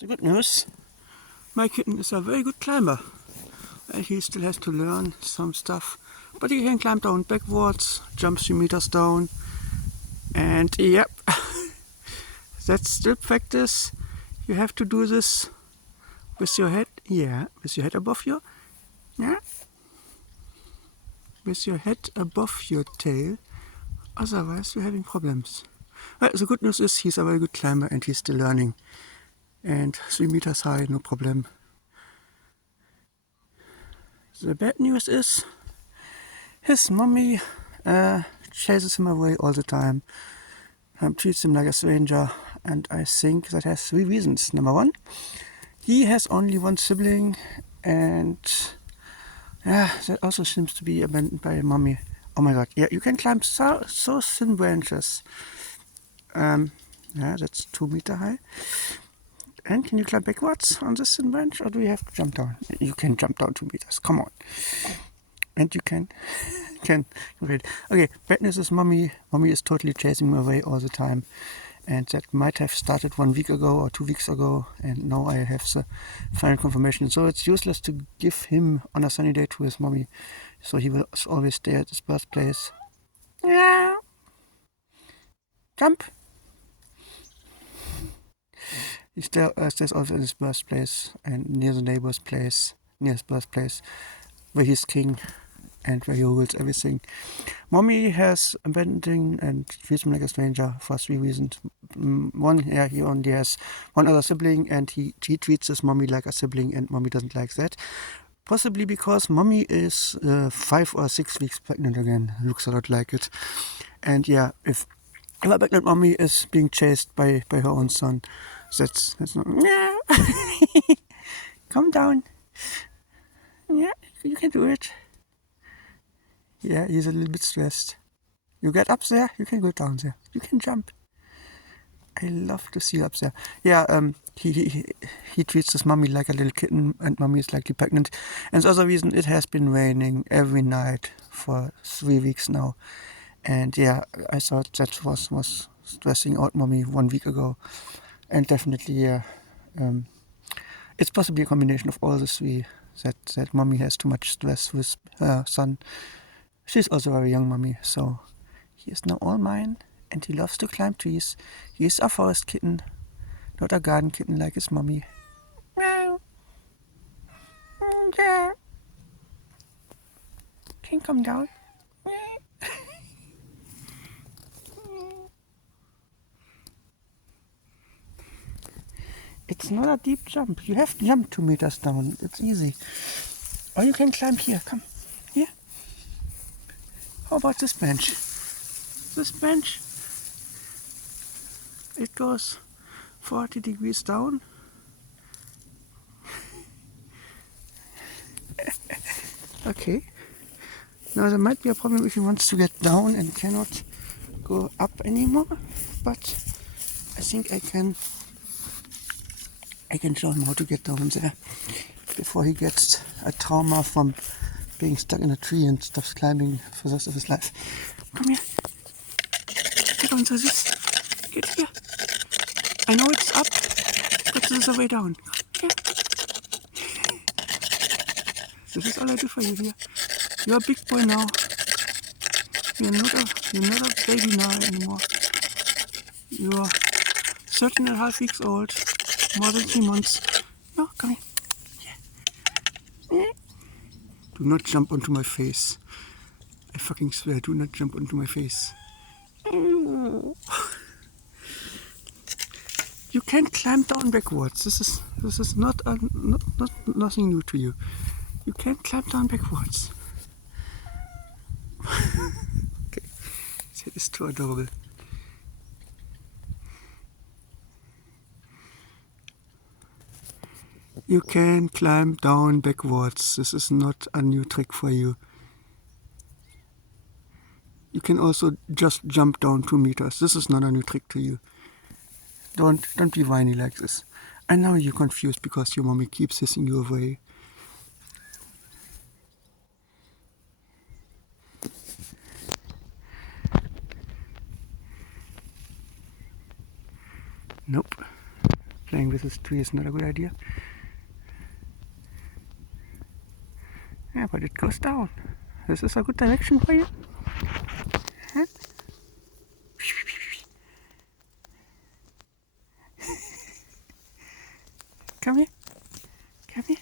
The good news, my kitten is a very good climber. He still has to learn some stuff, but he can climb down backwards, jump 3 meters down, and yep, that's still practice. You have to do this with your head, with your head above your, with your head above your tail, otherwise you're having problems. Well, the good news is he's a very good climber and he's still learning. And 3 meters high, no problem. The bad news is his mommy chases him away all the time, treats him like a stranger, and I think that has 3 reasons. Number 1, he has only 1 sibling, and that also seems to be abandoned by a mommy. Oh my god, yeah, you can climb so thin branches. That's 2 meter high. And can you climb backwards on this thin branch, or do you have to jump down? You can jump down 2 meters, come on. And you can wait. Okay, bad news is mommy is totally chasing him away all the time. And that might have started 1 week ago or 2 weeks ago, and now I have the final confirmation. So it's useless to give him on a sunny day to his mommy. So he will always stay at his birthplace. Yeah. Jump. He stays also in his birthplace and near the neighbor's place, near his birthplace, where he's king and where he rules everything. Mommy has abandoned him and treats him like a stranger for 3 reasons. 1, he only has 1 other sibling, and he treats his mommy like a sibling, and mommy doesn't like that. Possibly because mommy is 5 or 6 weeks pregnant again. Looks a lot like it. And yeah, if a pregnant mommy is being chased by her own son, that's not. No. Calm down. Yeah, you can do it. Yeah, he's a little bit stressed. You get up there, you can go down there. You can jump. I love to see you up there. Yeah, he treats his mommy like a little kitten, and mommy is likely pregnant. And the other reason, it has been raining every night for 3 weeks now. And yeah, I thought that was stressing out mommy 1 week ago. And definitely, yeah, it's possibly a combination of all the 3, that mommy has too much stress with her son. She's also a very young mommy, so he is now all mine, and he loves to climb trees. He is a forest kitten, not a garden kitten like his mommy. Meow. Yeah. Can you come down? It's not a deep jump. You have to jump 2 meters down. It's easy. Or you can climb here. Come. Here. How about this bench? This bench, it goes 40 degrees down. Okay. Now there might be a problem if he wants to get down and cannot go up anymore, but I think I can show him how to get down there before he gets a trauma from being stuck in a tree and stops climbing for the rest of his life. Come here. Get onto this. Get here. I know it's up, but this is the way down. Here. This is all I do for you here. You're a big boy now. You're not a baby now anymore. You're 13 and a half weeks old. More than 3 months. No, come here. Yeah. Do not jump onto my face. I fucking swear, do not jump onto my face. You can climb down backwards. This is not nothing new to you. You can climb down backwards. Okay, that is too adorable. You can climb down backwards. This is not a new trick for you. You can also just jump down 2 meters. This is not a new trick to you. Don't be whiny like this. And now you're confused because your mommy keeps hissing you away. Nope. playing with this tree is not a good idea. Yeah, but it goes down. This is a good direction for you. Huh? Come here. Come here.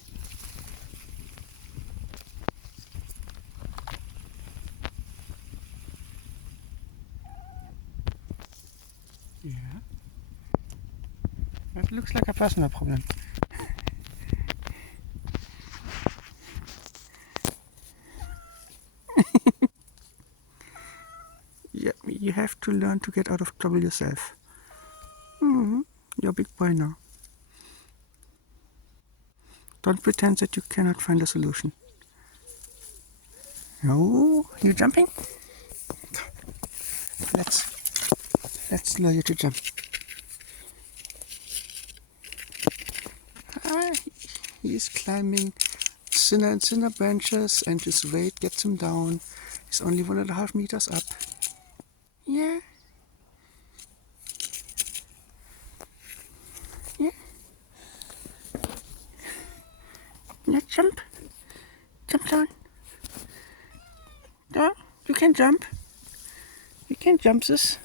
Yeah. That looks like a personal problem. Yeah, you have to learn to get out of trouble yourself. You're a big boy now. Don't pretend that you cannot find a solution. No, you jumping? Let's lure you to jump. Ah, he's climbing thinner and thinner branches, and his weight gets him down. He's only 1.5 meters up. Yeah. Yeah. Yeah, jump. Jump down. No, you can jump. You can jump this.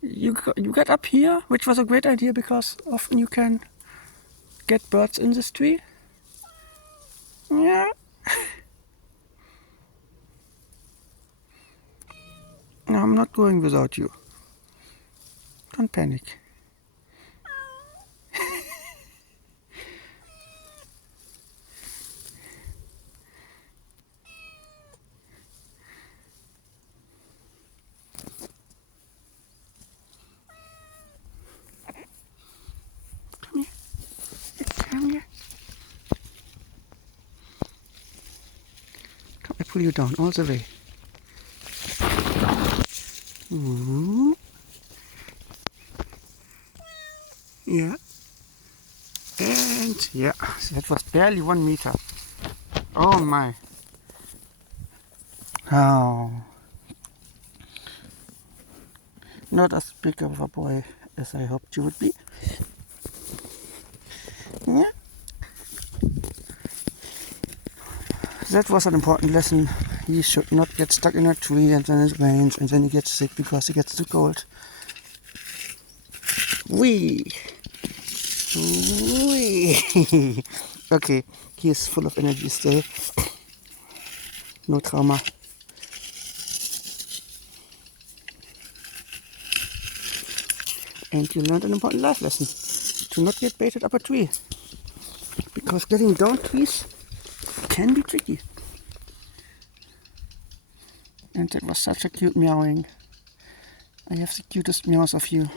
You got up here, which was a great idea because often you can get birds in this tree. Yeah. No, I'm not going without you. Don't panic. Come here. Come here. Come, I pull you down all the way. Ooh. Yeah. And yeah, that was barely 1 meter. Oh my. Oh. Not as big of a boy as I hoped you would be. Yeah. That was an important lesson. He should not get stuck in a tree and then it rains and then he gets sick because he gets too cold. Wee! Wee! Okay, he is full of energy still. No trauma. And you learned an important life lesson. To not get baited up a tree. Because getting down trees can be tricky. And it was such a cute meowing. I have the cutest meows of you.